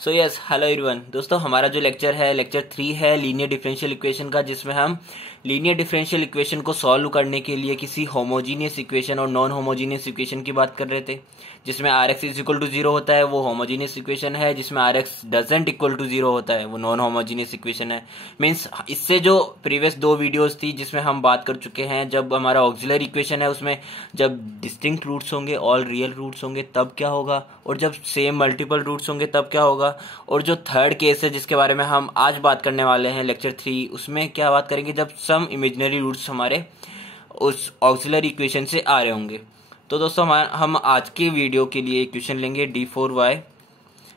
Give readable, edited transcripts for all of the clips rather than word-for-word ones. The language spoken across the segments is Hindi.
So yes hello everyone. दोस्तों हमारा जो लेक्चर है लेक्चर 3 है लीनियर डिफरेंशियल इक्वेशन का, जिसमें हम लीनियर डिफरेंशियल इक्वेशन को सॉल्व करने के लिए किसी होमोजीनियस इक्वेशन और नॉन होमोजीनियस इक्वेशन की बात कर रहे थे। जिसमें R x is equal to zero होता है वो होमोजीनियस इक्वेशन है, जिसमें R x doesn't equal to zero होता है वो नॉन होमोजीनियस इक्वेशन है। मीन्स इससे जो प्रीवियस 2 वीडियोस थी जिसमें हम बात कर चुके हैं, जब हमारा ऑक्सिलरी इक्वेशन है उसमें जब डिस्टिंक्ट रूट्स होंगे ऑल रियल रूट्स होंगे तब क्या होगा, और जब सेम मल्टीपल रूट्स होंगे तब क्या होगा, और जो थर्ड केस है जिसके बारे में हम आज बात करने वाले हैं लेक्चर 3, उसमें क्या बात करेंगे जब सम इमेजिनरी रूट्स हमारे उस ऑक्सिलरी इक्वेशन से आ रहे होंगे। तो दोस्तों हम आज की वीडियो के लिए इक्वेशन लेंगे d4y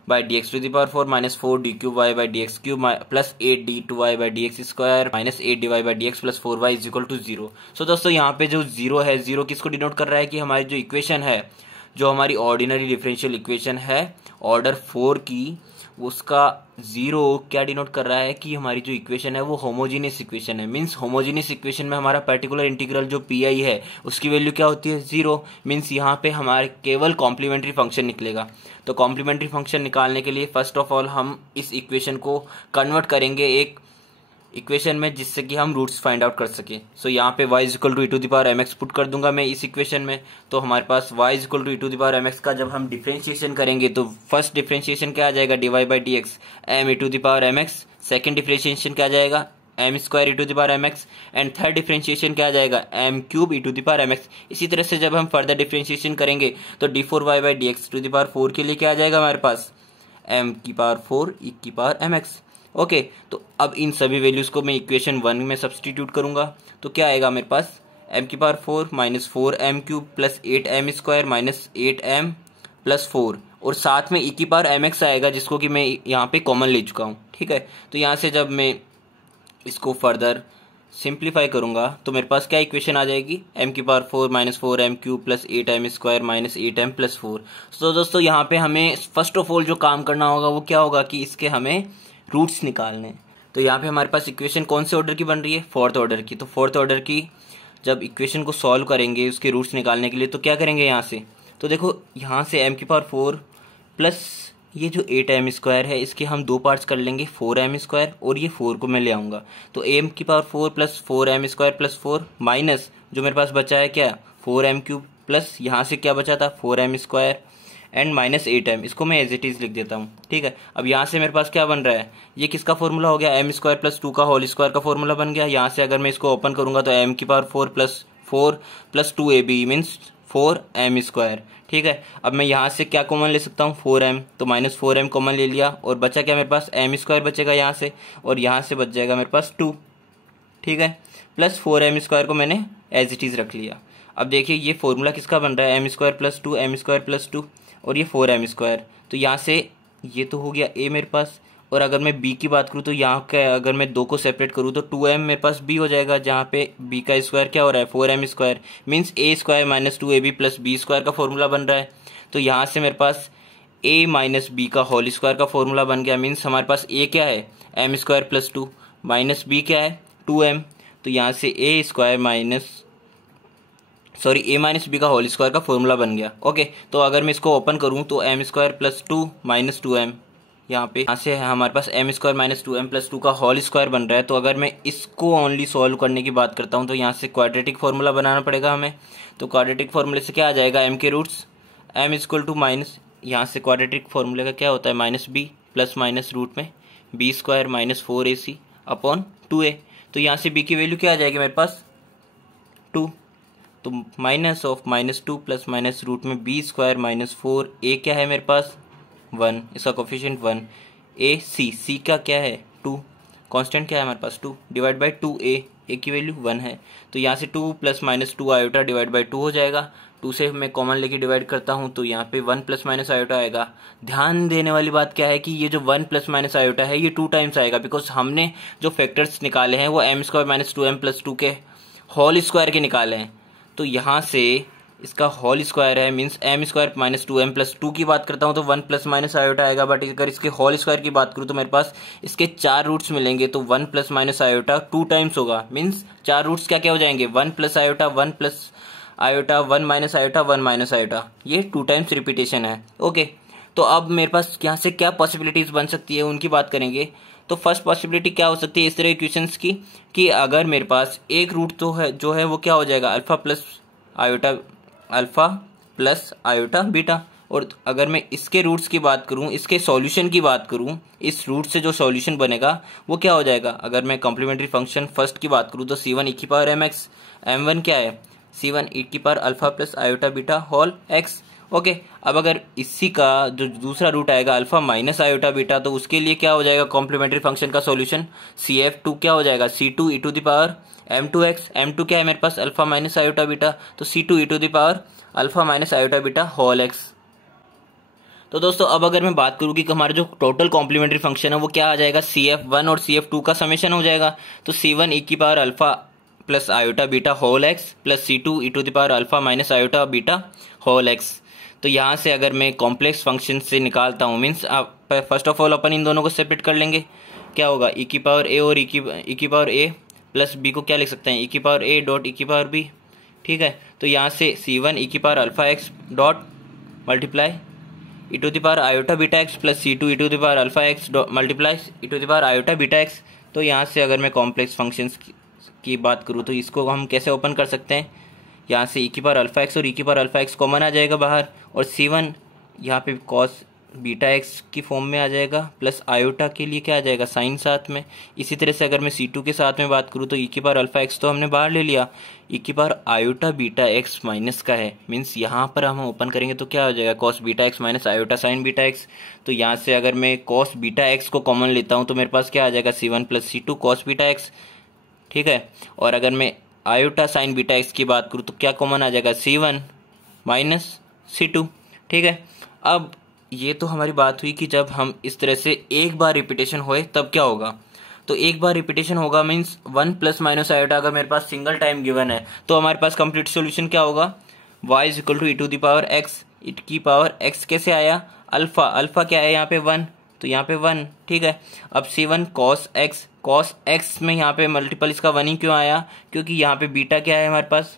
by D x to the power 4 minus 4 D cube Y by D X cube plus 8 D two Y by D X square minus 8 D Y by D X plus 4 Y is equal to zero. So दोस्तों यहाँ पे जो जीरो है, जीरो किसको डिनोट कर रहा है कि हमारी जो इक्वेशन है, जो हमारी ऑर्डिनरी डिफरेंशियल इक्वेशन है ऑर्डर 4 की, उसका जीरो क्या डिनोट कर रहा है कि हमारी जो इक्वेशन है वो होमोजीनियस इक्वेशन है। मींस होमोजीनियस इक्वेशन में हमारा पर्टिकुलर इंटीग्रल जो पी आई है उसकी वैल्यू क्या होती है, जीरो। मींस यहाँ पे हमारे केवल कॉम्प्लीमेंट्री फंक्शन निकलेगा। तो कॉम्प्लीमेंट्री फंक्शन निकालने के लिए फर्स्ट ऑफ ऑल हम इस इक्वेशन को कन्वर्ट करेंगे एक इक्वेशन में, जिससे कि हम रूट्स फाइंड आउट कर सके। सो यहाँ पे y is equal to e to the power mx put कर दूंगा मैं इस इक्वेशन में। तो हमारे पास y is equal to e to the power mx का जब हम डिफरेंशिएशन करेंगे तो फर्स्ट डिफरेंशिएशन क्या आ जाएगा, dy by D x m e to the power mx। Second differentiation क्या आ जाएगा, m square e to the power mx। And third differentiation क्या आ जाएगा, m cube e to the power mx। इसी तरह से जब हम फर्दर डिफरेंशिएशन करेंगे तो d4y by D x to the power 4 के लिए क्या आ जाएगा हमारे पास, m की पावर 4 ई की पावर mx। ओके तो अब इन सभी वैल्यूज को मैं इक्वेशन 1 में सब्सटीट्यूट करूंगा तो क्या आएगा मेरे पास, m की power 4 minus 4m cube plus 8m square minus 8m plus 4, और साथ में e की पावर mx आएगा जिसको कि मैं यहाँ पे कॉमन ले चुका हूँ। ठीक है, तो यहाँ से जब मैं इसको फर्दर सिंप्लीफाई करूंगा तो मेरे पास क्या इक्वेशन आ जाएगी, m की power 4 minus 4m cube plus 8m square minus 8m plus 4। तो दोस्तों यहाँ पे हमें फर्स्ट ऑफ ऑल जो काम करना होगा वो क्या होगा कि इसके हमें रूट्स निकालने। तो यहाँ पे हमारे पास इक्वेशन कौन से ऑर्डर की बन रही है, फोर्थ ऑर्डर की। तो फोर्थ ऑर्डर की जब इक्वेशन को सॉल्व करेंगे उसके रूट्स निकालने के लिए तो क्या करेंगे यहाँ से, तो देखो यहाँ से m की पावर 4 प्लस ये जो 8m स्क्वायर है इसके हम 2 पार्ट्स कर लेंगे, 4m स्क्वायर और ये 4 को मैं ले आऊँगा। तो m की power 4 plus 4m square plus 4 minus जो मेरे पास बचा है क्या, 4m क्यूब प्लस यहाँ से क्या बचा था 4m square and minus 8m, इसको मैं एज इट इज लिख देता हूँ। ठीक है, अब यहाँ से मेरे पास क्या बन रहा है, ये किसका फॉर्मूला हो गया, m स्क्वायर प्लस 2 का होल स्क्वायर का फॉर्मूला बन गया। यहाँ से अगर मैं इसको ओपन करूंगा तो m की power 4 plus 2ab means 4m square. ठीक है, अब मैं यहाँ से क्या कॉमन ले सकता हूँ, 4m, तो माइनस 4m कॉमन ले लिया और बचा क्या मेरे पास, m स्क्वायर बचेगा यहाँ से, और यहाँ से बच जाएगा मेरे पास 2। ठीक है, प्लस 4m स्क्वायर को मैंने एज इट इज रख लिया। अब देखिए ये फॉर्मूला किसका बन रहा है, m square plus 2 m square plus 2 और ये 4m स्क्वायर। तो यहाँ से ये तो हो गया a मेरे पास, और अगर मैं b की बात करूँ तो यहाँ का अगर मैं 2 को सेपरेट करूँ तो 2m मेरे पास b हो जाएगा, जहाँ पे b का स्क्वायर क्या हो रहा है 4m square, means a square minus 2ab plus b square का फॉर्मूला बन रहा है। तो यहाँ से मेरे पास a माइनस b का होल स्क्वायर का फॉर्मूला बन गया। मीन्स हमारे पास a क्या है m square plus 2 minus b क्या है 2m। तो यहाँ से a square a minus b का होल स्क्वायर का फॉर्मूला बन गया। ओके, तो अगर मैं इसको ओपन करूं तो m square plus 2 minus 2m, यहाँ से हमारे पास m square minus 2m plus 2 का होल स्क्वायर बन रहा है। तो अगर मैं इसको ओनली सॉल्व करने की बात करता हूँ तो यहाँ से क्वाड्रेटिक फॉर्मूला बनाना पड़ेगा हमें। तो क्वाड्रेटिक फॉर्मूले से क्या आ जाएगा, m के roots m equal to minus, यहाँ से क्वाड्रेटिक फॉर्मूले का क्या होता है minus b plus minus root में b square minus 4ac upon 2a। तो यहाँ से b की वैल्यू क्या आ जाएगी मेरे पास 2, तो minus of minus 2 plus minus root में b स्क्वायर माइनस 4, a क्या है मेरे पास 1, इसका कोफिशिएंट 1, c का क्या है 2, कांस्टेंट क्या है हमारे पास 2 डिवाइड बाई 2a की वैल्यू 1 है। तो यहाँ से 2 plus minus 2 iota divide by 2 हो जाएगा। 2 से मैं कॉमन लेके डिवाइड करता हूँ तो यहाँ पे 1 प्लस माइनस आयोटा आएगा। ध्यान देने वाली बात क्या है कि ये जो 1 प्लस माइनस आयोटा है ये 2 टाइम्स आएगा, बिकॉज हमने जो फैक्टर्स निकाले हैं वो m square minus 2m plus 2 के होल स्क्वायर के निकाले हैं। तो यहाँ से इसका होल स्क्वायर है, means m square minus 2m plus 2 की बात करता हूँ तो 1 प्लस माइनस आयोटा आएगा। बट अगर इसके होल स्क्वायर की बात करूँ तो मेरे पास इसके 4 रूट्स मिलेंगे, तो 1 प्लस माइनस आयोटा 2 टाइम्स होगा। मीन्स 4 रूट्स क्या क्या हो जाएंगे, 1 plus iota 1 plus iota 1 minus iota 1 minus iota, ये 2 टाइम्स रिपीटेशन है। ओके, तो अब मेरे पास यहाँ से क्या पॉसिबिलिटीज बन सकती है उनकी बात करेंगे। तो फर्स्ट पॉसिबिलिटी क्या हो सकती है इस तरह इक्वेशंस की कि अगर मेरे पास एक रूट तो है जो है वो क्या हो जाएगा अल्फा प्लस आयोटा बीटा, और अगर मैं इसके रूट्स की बात करूं, इसके सॉल्यूशन की बात करूं, इस रूट से जो सॉल्यूशन बनेगा वो क्या हो जाएगा। अगर मैं कॉम्प्लीमेंट्री फंक्शन फर्स्ट की बात करूं तो c1 e की पावर mx, m1 क्या है c1 e की power alpha plus iota beta whole x। Okay, अब अगर इसी का जो दूसरा रूट आएगा अल्फा माइनस आयोटा बीटा, तो उसके लिए क्या हो जाएगा कॉम्प्लीमेंट्री फंक्शन का सॉल्यूशन CF2 क्या हो जाएगा c2 e to the power m2x, m2 क्या है मेरे पास अल्फा माइनस आयोटा बीटा, तो c2 e to the power alpha minus iota beta whole x। तो दोस्तों अब अगर मैं बात करूं कि हमारा जो टोटल कॉम्प्लीमेंट्री फंक्शन है वो क्या आ जाएगा CF1 और CF2 का समेशन हो जाएगा। तो c1 e की power alpha plus iota beta whole x plus c2 e to the power alpha minus iota beta whole x। तो यहाँ से अगर मैं कॉम्प्लेक्स फंक्शन से निकालता हूँ, मीन्स फर्स्ट ऑफ ऑल अपन इन दोनों को सेपरेट कर लेंगे। क्या होगा e की पावर a और e की पावर a प्लस b को क्या लिख सकते हैं e की पावर a डॉट e की पावर b। ठीक है, तो यहाँ से c1 e की power alpha x dot multiply e to the power iota beta x plus c2 e to the power alpha x multiply e to the power iota beta x. तो यहाँ से अगर मैं कॉम्प्लेक्स फंक्शंस की बात करूँ तो इसको हम कैसे ओपन कर सकते हैं, यहाँ से e की पावर अल्फा एक्स और e की पावर अल्फा एक्स कॉमन आ जाएगा बाहर, और c1 यहाँ पे कॉस बीटा एक्स की फॉर्म में आ जाएगा, प्लस आयोटा के लिए क्या आ जाएगा साइन साथ में। इसी तरह से अगर मैं c2 के साथ में बात करूँ तो e की पावर अल्फा एक्स तो हमने बाहर ले लिया, e की power iota beta x minus का है, मीन्स यहाँ पर हम ओपन करेंगे तो क्या हो जाएगा cos beta x minus iota sine beta x. तो यहाँ से अगर मैं कॉस बीटा एक्स को कॉमन लेता हूँ तो मेरे पास क्या आ जाएगा c1 plus c2 cos beta x. ठीक है, और अगर मैं आयोटा साइन बीटा एक्स की बात करूँ तो क्या कॉमन आ जाएगा c1 माइनस c2। ठीक है, अब ये तो हमारी बात हुई कि जब हम इस तरह से एक बार रिपीटेशन होए तब क्या होगा। तो एक बार रिपीटेशन होगा मीन्स 1 प्लस माइनस आयोटा अगर मेरे पास सिंगल टाइम गिवन है तो हमारे पास कंप्लीट सॉल्यूशन क्या होगा y is equal to e to the power x, e की पावर x कैसे आया अल्फा क्या है यहाँ पे 1, तो यहाँ पे 1। ठीक है, अब c1 cos x में यहाँ पे मल्टीपल इसका 1 ही क्यों आया, क्योंकि यहाँ पे बीटा क्या है हमारे पास,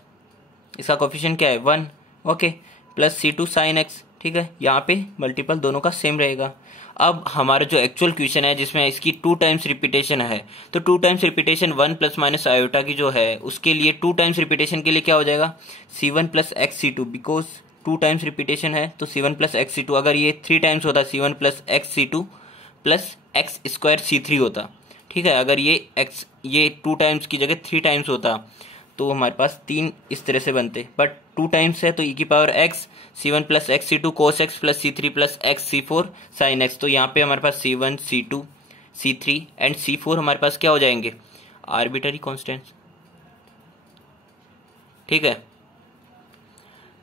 इसका कोफिशिएंट क्या है 1। Okay, plus c2 sin x। ठीक है, यहाँ पे मल्टीपल दोनों का सेम रहेगा। अब हमारा जो एक्चुअल क्वेश्चन है जिसमें इसकी 2 टाइम्स रिपीटेशन है, तो 2 times repetition 1 plus minus iota की जो है उसके लिए 2 टाइम्स रिपीटेशन के लिए क्या हो जाएगा c1 plus x c2, because 2 times repetition है तो c1 प्लस एक्स c2। अगर ये 3 टाइम्स होता c1 plus x c2 plus x square c3 होता। ठीक है, अगर ये 2 टाइम्स की जगह 3 टाइम्स होता तो हमारे पास 3 इस तरह से बनते, बट 2 टाइम्स है तो e की power x c1 plus x c2 cos x plus c3 plus x c4 sin x। तो यहाँ पे हमारे पास c1 c2 c3 and c4 हमारे पास क्या हो जाएंगे आर्बिटरी कॉन्स्टेंट्स। ठीक है,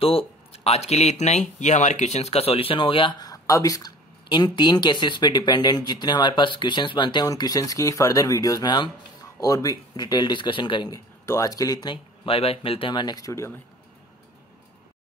तो आज के लिए इतना ही, ये हमारे क्वेश्चंस का सॉल्यूशन हो गया। अब इन 3 केसेस पे डिपेंडेंट जितने हमारे पास क्वेश्चंस बनते हैं उन क्वेश्चंस की फर्दर वीडियोस में हम और भी डिटेल डिस्कशन करेंगे। तो आज के लिए इतना ही, बाय बाय, मिलते हैं हमारे नेक्स्ट वीडियो में।